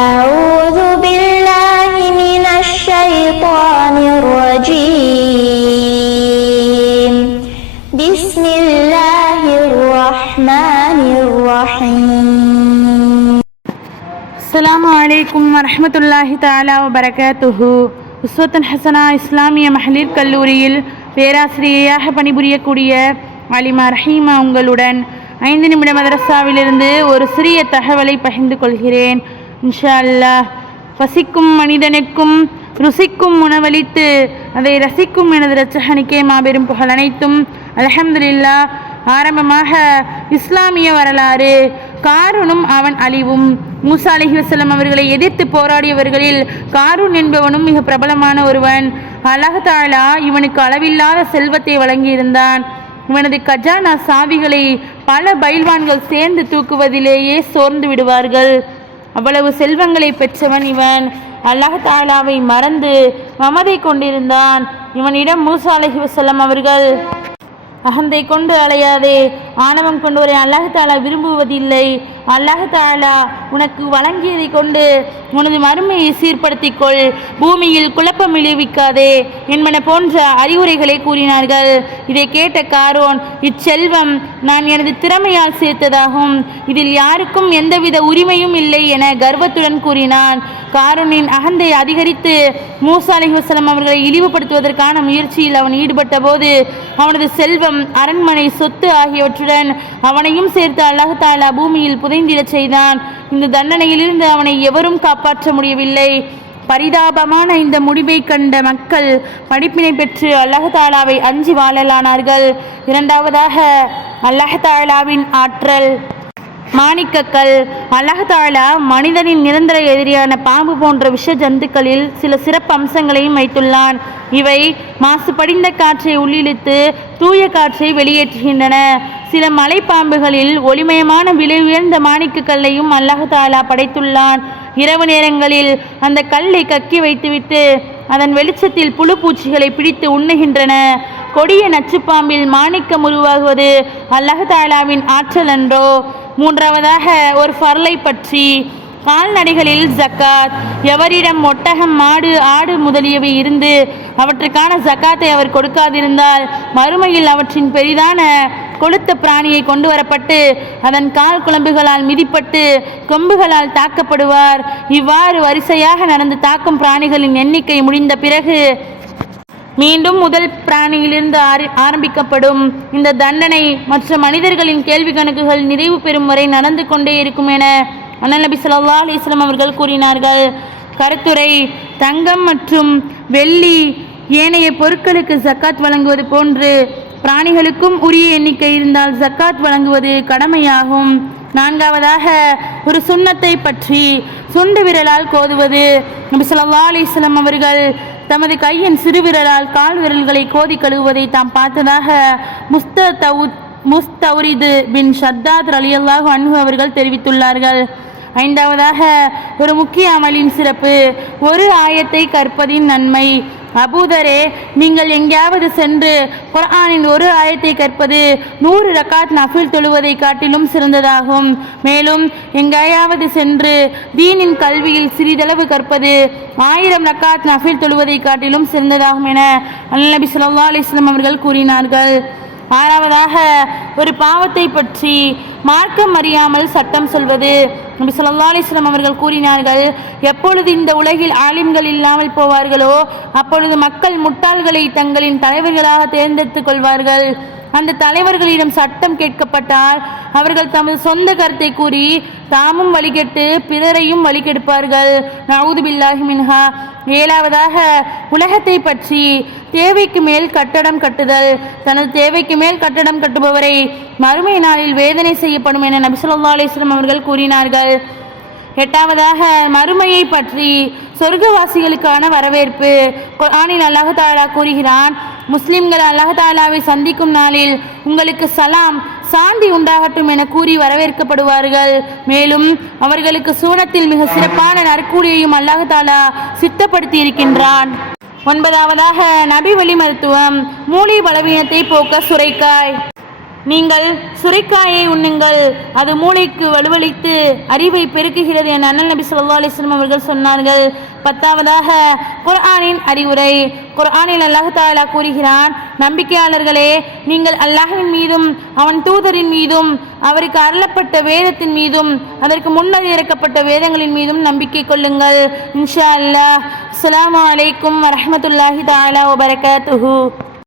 أعوذ بالله من الشيطان الرجيم بسم الله الرحمن الرحيم அஸ்ஸலாமு அலைக்கும் வரஹ்மத்துல்லாஹி தஆலா வபரகாத்துஹு உஸ்வத்தன் ஹசனா இஸ்லாமிய மகளிர் கல்லூரியில் பேராசிரியையாக பணிபுரியக்கூடிய அலிமா ரஹீமா உங்களுடன் ஐந்து நிமிட மதரசாவிலிருந்து ஒரு சிறிய தகவலை பகிர்ந்து கொள்கிறேன் இன்ஷா அல்லாஹ் பசிக்கும் மனிதனுக்கும் ருசிக்கும் உணவளித்து அதை ரசிக்கும் எனது ரச்சகனுக்கே மாபெரும் புகழ் அனைத்தும். அலஹம்துல்லா ஆரம்பமாக இஸ்லாமிய வரலாறு காரூனும் அவன் அழிவும். மூசா அலஹி வசலம் அவர்களை எதிர்த்து போராடியவர்களில் காரூன் என்பவனும் மிக பிரபலமான ஒருவன். அல்லாஹ் இவனுக்கு அளவில்லாத செல்வத்தை வழங்கியிருந்தான். இவனது கஜானா சாவிகளை பல பைல்வான்கள் சேர்ந்து தூக்குவதிலேயே சோர்ந்து விடுவார்கள். அவ்வளவு செல்வங்களை பெற்றவன் இவன். அல்லாஹ் தாலாவை மறந்து மமதை கொண்டிருந்தான். இவனிடம் மூசா அலஹி வசல்லம் அவர்கள் அகந்தை கொண்டு அலையாதே ஆணவம் கொண்டவரை அல்லாஹ் தாலா விரும்புவதில்லை. அல்லாஹ் தாலா உனக்கு வழங்கியதை கொண்டு உனது மறுமையை சீர்படுத்திக்கொள். பூமியில் குழப்பம் விளைவிக்காதே என்பன போன்ற அறிவுரைகளை கூறினார்கள். இதை கேட்ட காரோன் இச்செல்வம் நான் எனது திறமையால் சேர்த்ததாகும். இதில் யாருக்கும் எந்தவித உரிமையும் இல்லை என கர்வத்துடன் கூறினான். காரோனின் அகந்தை அதிகரித்து மூசா அலைஹி அவர்களை இழிவுபடுத்துவதற்கான முயற்சியில் அவன் ஈடுபட்ட போது அவனது செல்வம் அரண்மனை சொத்து ஆகியவற்றுடன் அவனையும் சேர்த்து அல்லாஹ் பூமியில் புதைந்திடச் செய்தான். இந்த தண்டனையிலிருந்து அவனை எவரும் காப்பாற்ற முடியவில்லை. பரிதாபமான இந்த முடிவை கண்ட மக்கள் படிப்பினை பெற்று அல்லாஹாலாவை அஞ்சி வாழலானார்கள். இரண்டாவதாக அல்லாஹாலாவின் ஆற்றல். மாணிக்கக்கல் அலஹதாலா மனிதனின் நிரந்தர எதிரியான பாம்பு போன்ற விஷ ஜந்துக்களில் சில சிறப்பு அம்சங்களையும் வைத்துள்ளான். இவை மாசுபடிந்த காற்றை உள்ளிழுத்து தூய காற்றை வெளியேற்றுகின்றன. சில மலைப்பாம்புகளில் ஒளிமயமான விலை உயர்ந்த மாணிக்கக்கல்லையும் அல்லாஹாலா படைத்துள்ளான். இரவு நேரங்களில் அந்த கல்லை கக்கி வைத்துவிட்டு அதன் வெளிச்சத்தில் புழு பூச்சிகளை பிடித்து உண்ணுகின்றன. கொடிய நச்சுப்பாம்பில் மாணிக்கம் உருவாகுவது அல்லாஹாலாவின் ஆற்றல் அன்றோ? மூன்றாவதாக ஒரு ஃபர்லை பற்றி. கால்நடைகளில் ஜக்காத் எவரிடம் ஒட்டகம் மாடு ஆடு முதலியவை இருந்து அவற்றுக்கான ஜக்காத்தை அவர் கொடுக்காதிருந்தால் மறுமையில் அவற்றின் பெரிதான கொளுத்த பிராணியை கொண்டு வரப்பட்டு அதன் கால் குழம்புகளால் மிதிப்பட்டு கொம்புகளால் தாக்கப்படுவார். இவ்வாறு வரிசையாக நடந்து தாக்கும் பிராணிகளின் எண்ணிக்கை முடிந்த பிறகு மீண்டும் முதல் பிராணியிலிருந்து ஆரி ஆரம்பிக்கப்படும் இந்த தண்டனை மற்ற மனிதர்களின் கேள்வி கணக்குகள் நிறைவு பெறும் வரை நடந்து கொண்டே இருக்கும் என அண்ணன் நபி சொல்லா அலிஸ்லாம் அவர்கள் கூறினார்கள். கருத்துரை தங்கம் மற்றும் வெள்ளி ஏனைய பொருட்களுக்கு ஜக்காத் வழங்குவது போன்று பிராணிகளுக்கும் உரிய எண்ணிக்கை இருந்தால் ஜக்காத் வழங்குவது கடமையாகும். நான்காவதாக ஒரு சுண்ணத்தை பற்றி சுண்டு விரலால் கோதுவது. நபி சொல்லா அலிஸ்லாம் அவர்கள் தமது கையின் சிறுவிரலால் கால் விரல்களை கோதி கழுவுவதை தாம் பார்த்ததாக முஸ்தவுத் முஸ்தௌரிது பின் ஷத்தாத் ரலியல்லாஹு அன்ஹு அவர்கள் தெரிவித்துள்ளார்கள். ஐந்தாவதாக ஒரு முக்கிய அமலின் சிறப்பு ஒரு ஆயத்தை கற்பதின் நன்மை. அபூதரே நீங்கள் எங்கேயாவது சென்று குரானின் ஒரு ஆயத்தை கற்பது நூறு ரக்காத் நஃபில் தொழுவதை காட்டிலும் சிறந்ததாகும். மேலும் எங்கேயாவது சென்று தீனின் கல்வியில் சிறிதளவு கற்பது ஆயிரம் ரக்காத் நஃபில் தொழுவதை காட்டிலும் சிறந்ததாகும் என அல்நபி சொல்லா அலிஸ்லாம் அவர்கள் கூறினார்கள். ஆறாவதாக ஒரு பாவத்தை பற்றி மார்க்கம் அறியாமல் சட்டம் சொல்வது. நபி சொல்லா அலிஸ்லாம் அவர்கள் கூறினார்கள் எப்பொழுது இந்த உலகில் ஆலிம்கள் இல்லாமல் போவார்களோ அப்பொழுது மக்கள் முட்டாள்களை தங்களின் தலைவர்களாக தேர்ந்தெடுத்துக் கொள்வார்கள். அந்த தலைவர்களிடம் சட்டம் கேட்கப்பட்டால் அவர்கள் தமது சொந்த கருத்தை கூறி தாமும் வழிகெட்டு பிறரையும் வழிகெடுப்பார்கள். நவுது பில்லாஹி மின்ஹா. ஏழாவதாக உலகத்தை பற்றி தேவைக்கு மேல் கட்டடம் கட்டுதல். தனது தேவைக்கு மேல் கட்டடம் கட்டுபவரை மறுமை நாளில் வேதனை செய்யப்படும் என நபிசுல்லா அலிஸ்லாம் அவர்கள் கூறினார்கள். எட்டாவதாக மறுமையை பற்றி சொர்க்கவாசிகளுக்கான வரவேற்பு. ஆனில் அல்லாஹாலா கூறுகிறான் முஸ்லிம்கள் அல்லாஹதாலாவை சந்திக்கும் நாளில் உங்களுக்கு சலாம் சாந்தி உண்டாகட்டும் என கூறி வரவேற்கப்படுவார்கள். மேலும் அவர்களுக்கு சூனத்தில் மிக சிறப்பான நற்கூலியையும் அல்லாஹாலா சித்தப்படுத்தி இருக்கின்றான் ஒன்பதாவதாக நபி வழி மருத்துவம் மூளை பலவீனத்தை போக்க சுரைக்காய். நீங்கள் சுரைக்காயை உண்ணுங்கள். அது மூளைக்கு வலுவளித்து அறிவை பெருக்குகிறது என அண்ணல் நபி சொல்லா அலைஹி அவர்கள் சொன்னார்கள். பத்தாவதாக குர்ஆனின் அறிவுரை. குர்ஆனில் அல்லாஹ் தாலா கூறுகிறான் நம்பிக்கையாளர்களே நீங்கள் அல்லாஹின் மீதும் அவன் தூதரின் மீதும் அவருக்கு அருளப்பட்ட வேதத்தின் மீதும் அதற்கு முன்னர் இறக்கப்பட்ட வேதங்களின் மீதும் நம்பிக்கை கொள்ளுங்கள். இன்ஷா அல்லாஹ். அஸ்ஸலாமு அலைக்கும் வரமத்துல்லாஹி தாலா வபரகாத்துஹு.